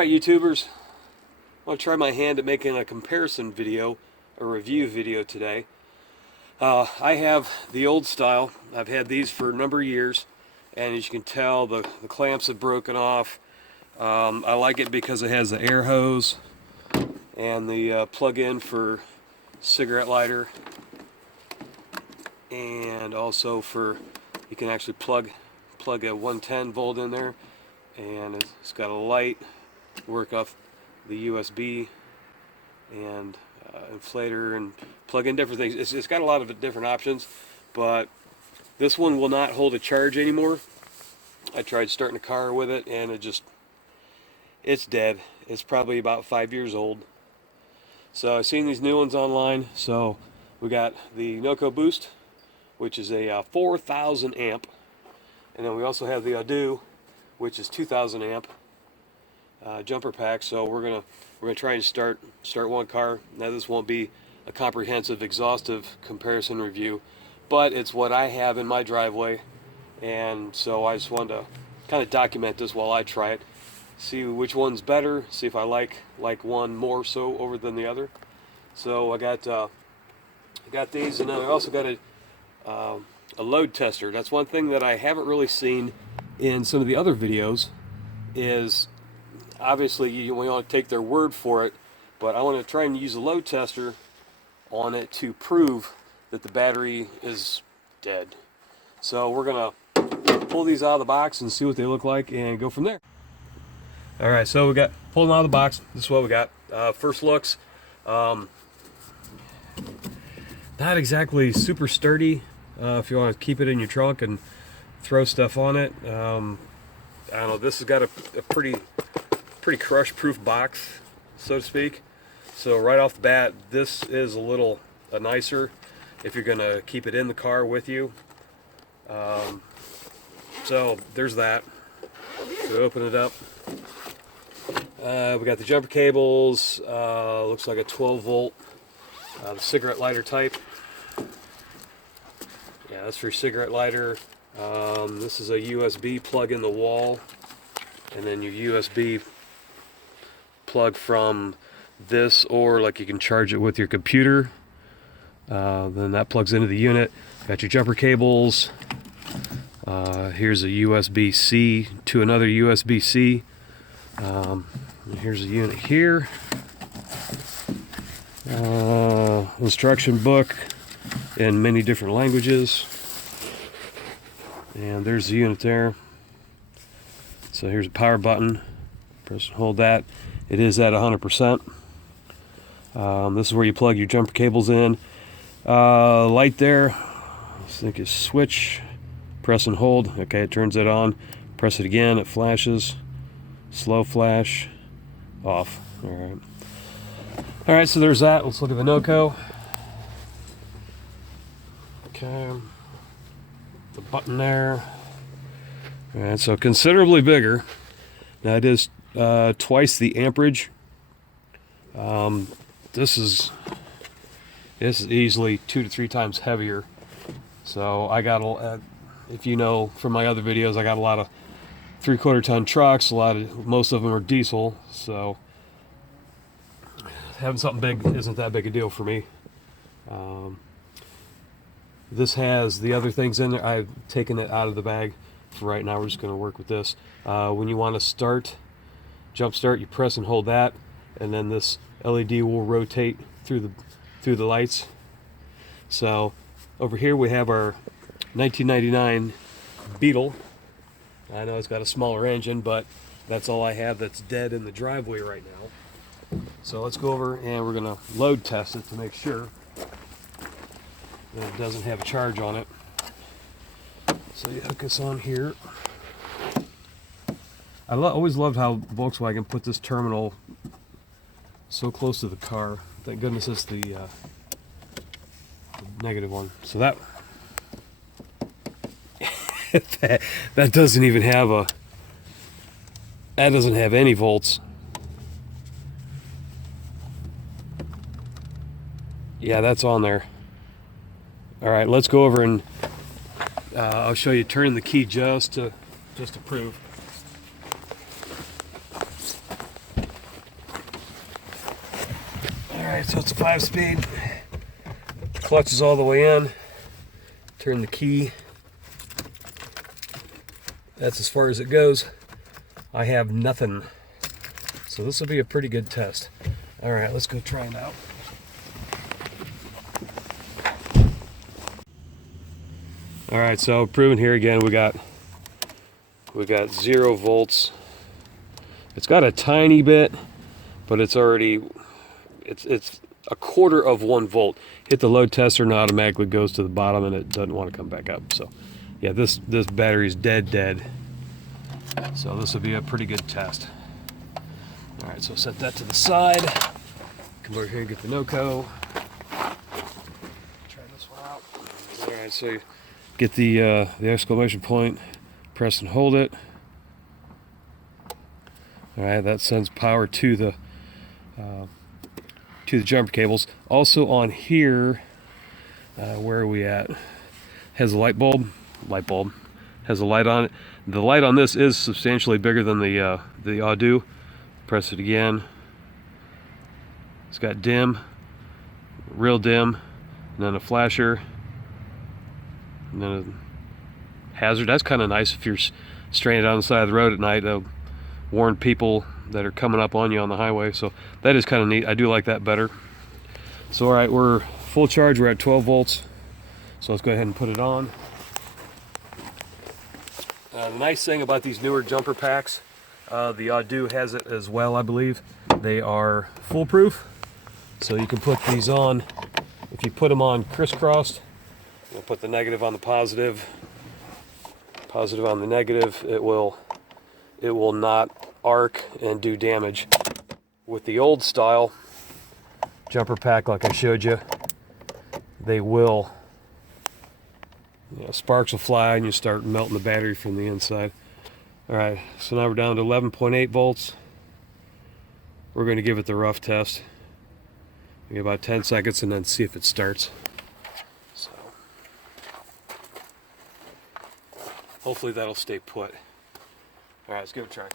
Alright, YouTubers, I want to try my hand at making a comparison video, a review video today. I have the old style. I've had these for a number of years, and as you can tell, the clamps have broken off. I like it because it has the air hose and the plug-in for cigarette lighter, and also for, you can actually plug a 110 volt in there, and it's got a light, work off the USB and inflator, and plug in different things. It's got a lot of different options, but this one will not hold a charge anymore. I tried starting a car with it, and it's dead. It's probably about 5 years old. So I've seen these new ones online. So we got the NOCO Boost, which is a 4,000 amp, and then we also have the Audew, which is 2,000 amp jumper pack. So we're gonna try and start one car. Now this won't be a comprehensive, exhaustive comparison review, but it's what I have in my driveway, and so I just wanted to kind of document this while I try it, see which one's better, see if I like one more so over than the other. So I got these, and then I also got a load tester. That's one thing that I haven't really seen in some of the other videos. Is obviously you want to take their word for it, but I want to try and use a load tester on it to prove that the battery is dead. So we're gonna pull these out of the box and see what they look like and go from there. All right, so we got pulled them out of the box. This is what we got. First looks, not exactly super sturdy. If you want to keep it in your trunk and throw stuff on it, I don't know. This has got a pretty crush-proof box, so to speak. So right off the bat, this is a little nicer if you're gonna keep it in the car with you. So there's that. So open it up. We got the jumper cables. Looks like a 12 volt, the cigarette lighter type. Yeah, that's for your cigarette lighter. This is a USB plug in the wall, and then your USB plug from this, or like you can charge it with your computer. Then that plugs into the unit. Got your jumper cables. Here's a USB-C to another USB-C. Here's a unit here. Instruction book in many different languages. And there's the unit there. So here's a power button. Press and hold that. It is at 100%. This is where you plug your jumper cables in. Light there. I think it's switch. Press and hold. Okay, it turns it on. Press it again. It flashes. Slow flash. Off. All right. All right. So there's that. Let's look at the NOCO. Okay. The button there. All right. So considerably bigger. Now it is twice the amperage. This is easily 2 to 3 times heavier. So I got if you know from my other videos, I got a lot of 3/4 ton trucks. Most of them are diesel. So having something big isn't that big a deal for me. This has the other things in there. I've taken it out of the bag for right now. We're just going to work with this. When you want to jump start, you press and hold that, and then this LED will rotate through the lights. So over here we have our 1999 Beetle. I know it's got a smaller engine, but that's all I have that's dead in the driveway right now. So let's go over and we're going to load test it to make sure that it doesn't have a charge on it. So you hook this on here. I always loved how Volkswagen put this terminal so close to the car. Thank goodness it's the negative one. So that that doesn't even have that doesn't have any volts. Yeah, that's on there. All right, let's go over and I'll show you turning the key just to prove. Alright, so it's a 5-speed. Clutch is all the way in. Turn the key. That's as far as it goes. I have nothing. So this will be a pretty good test. Alright, let's go try it out. Alright, so proving here again, we got 0 volts. It's got a tiny bit, but it's already it's a quarter of 1 volt. Hit the load tester and automatically goes to the bottom, and it doesn't want to come back up. So yeah, this battery's dead. So this will be a pretty good test. All right, so set that to the side. Come over here and get the NOCO. Try this one out. All right, so you get the exclamation point, press and hold it. All right, that sends power to the jumper cables. Also on here, where are we at? Has a light bulb has a light on it. The light on this is substantially bigger than the Audew. Press it again. It's got dim, real dim, and then a flasher, and then a hazard. That's kind of nice if you're stranded on the side of the road at night. That'll warn people that are coming up on you on the highway. So that is kind of neat. I do like that better. So all right, we're full charge. We're at 12 volts. So let's go ahead and put it on. The nice thing about these newer jumper packs, the Audew has it as well, I believe. They are foolproof, so you can put these on. If you put them on crisscrossed, you'll put the negative on the positive, positive on the negative. It will not arc and do damage. With the old style jumper pack, like I showed you, they will. Sparks will fly and you start melting the battery from the inside. All right, so now we're down to 11.8 volts. We're going to give it the rough test. Give about 10 seconds and then see if it starts. So hopefully that'll stay put. All right, let's give it a try.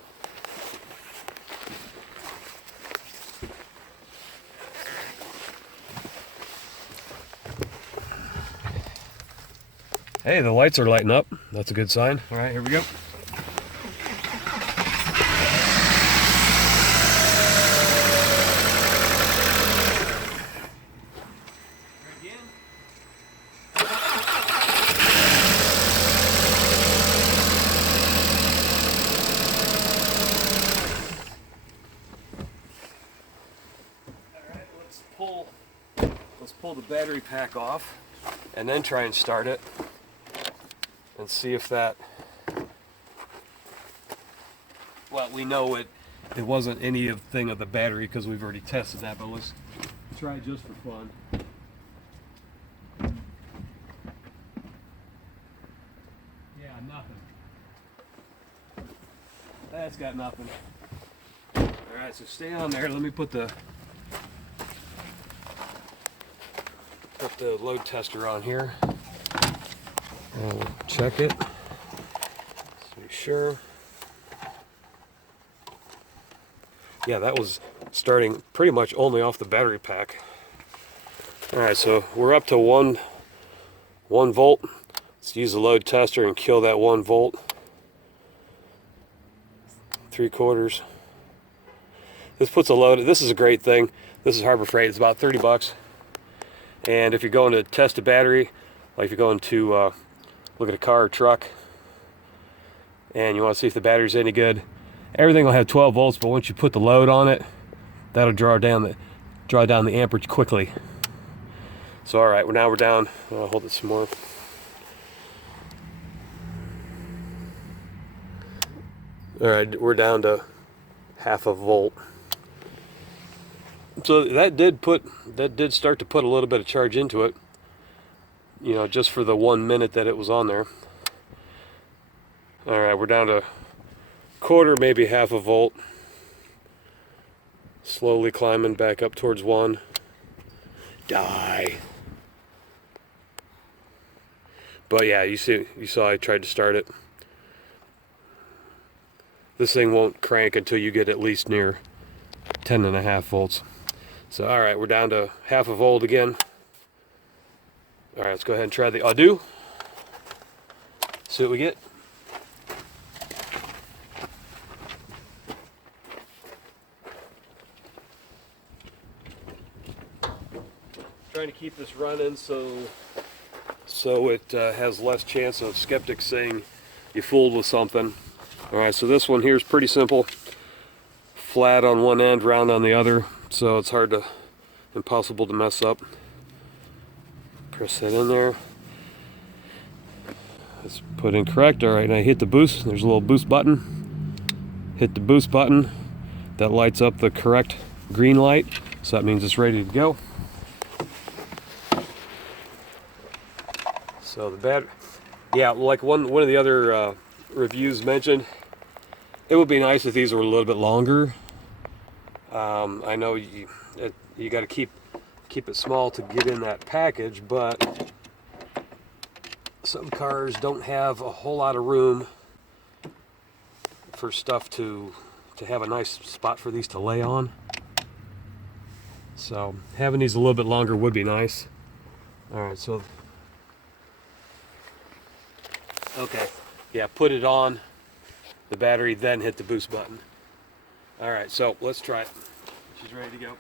Hey, the lights are lighting up. That's a good sign. All right, here we go. Let's pull the battery pack off and then try and start it and see if that, well, we know it wasn't anything of the battery because we've already tested that, but let's try just for fun. Yeah, nothing. That's got nothing. Alright, so stay on there. Let me put the load tester on here. And we'll check it. Let's make sure. Yeah, that was starting pretty much only off the battery pack. Alright, so we're up to 1 volt. Let's use the load tester and kill that 1 volt. 3/4. This puts a load. This is a great thing. This is Harbor Freight. It's about 30 bucks. And if you're going to test a battery, like if you're going to look at a car or truck and you want to see if the battery's any good, everything will have 12 volts, but once you put the load on it, that'll draw down the amperage quickly. So all right, now we're down. I'll hold it some more. All right, we're down to 0.5 volt. So that did start to put a little bit of charge into it, you know, just for the 1 minute that it was on there. All right, we're down to 1/4, maybe 0.5 volt. Slowly climbing back up towards 1. Die. But yeah, you saw I tried to start it. This thing won't crank until you get at least near 10.5 volts. So alright, we're down to half a volt again. Alright, let's go ahead and try the Audew. See what we get. Trying to keep this running so it has less chance of skeptics saying you fooled with something. Alright, so this one here is pretty simple. Flat on one end, round on the other, so it's impossible to mess up. Press that in there. Let's put in correct. Alright, and I hit the boost. There's a little boost button. Hit the boost button. That lights up the correct green light, so that means it's ready to go. So the battery, yeah, like one of the other reviews mentioned, it would be nice if these were a little bit longer. I know you got to keep it small to get in that package, but some cars don't have a whole lot of room for stuff to have a nice spot for these to lay on. So having these a little bit longer would be nice. All right, so okay, yeah, put it on the battery, then hit the boost button. All right, so let's try it. She's ready to go.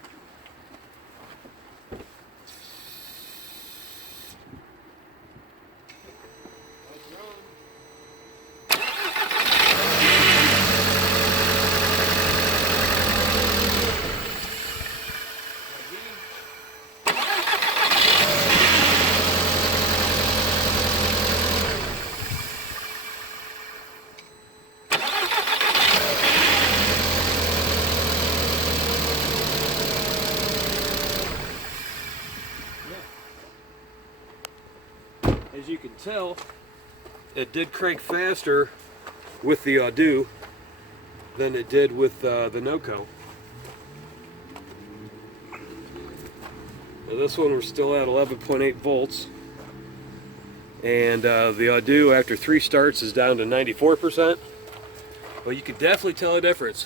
As you can tell, it did crank faster with the Audew than it did with the NOCO. Now this one we're still at 11.8 volts, and the Audew after 3 starts is down to 94%. Well, you can definitely tell a difference.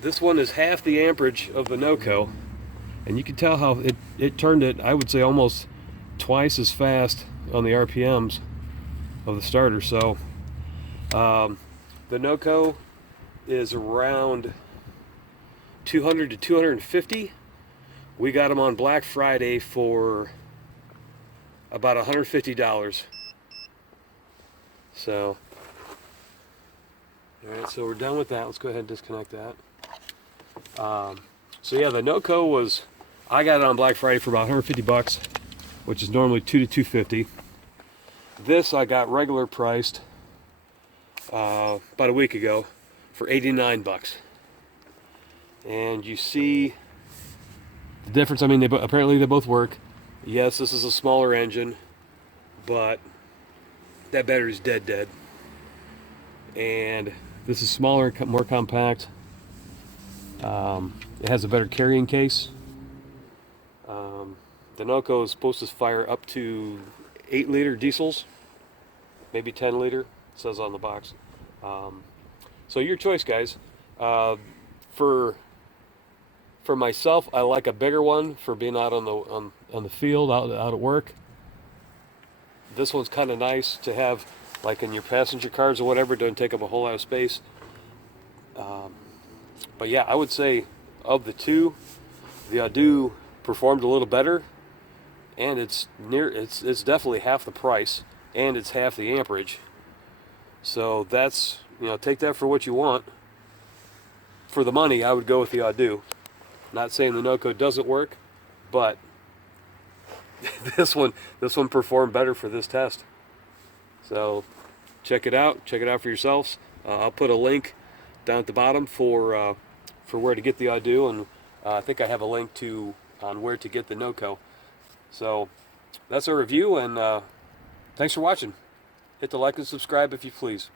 This one is half the amperage of the NOCO, and you can tell how it turned it, I would say, almost twice as fast on the RPMs of the starter. So the NOCO is around 200 to 250. We got them on Black Friday for about $150. So alright, so we're done with that. Let's go ahead and disconnect that. So yeah, the NOCO was, I got it on Black Friday for about 150 bucks, which is normally $200 to $250. This I got regular priced about a week ago for 89 bucks. And you see the difference. I mean, apparently they both work. Yes, this is a smaller engine, but that battery's dead. And this is smaller, more compact. It has a better carrying case. The NOCO is supposed to fire up to 8-liter diesels, maybe 10-liter, it says on the box. So your choice, guys. For myself, I like a bigger one for being out on the field, out at work. This one's kind of nice to have, like in your passenger cars or whatever. It doesn't take up a whole lot of space. But yeah, I would say of the two, the Audew performed a little better, and it's definitely half the price, and it's half the amperage. So that's, take that for what you want. For the money, I would go with the Audew. Not saying the NOCO doesn't work, but this one performed better for this test. So check it out for yourselves. I'll put a link down at the bottom for where to get the Audew, and I think I have a link on where to get the NOCO. So that's our review, and thanks for watching. Hit the like and subscribe if you please.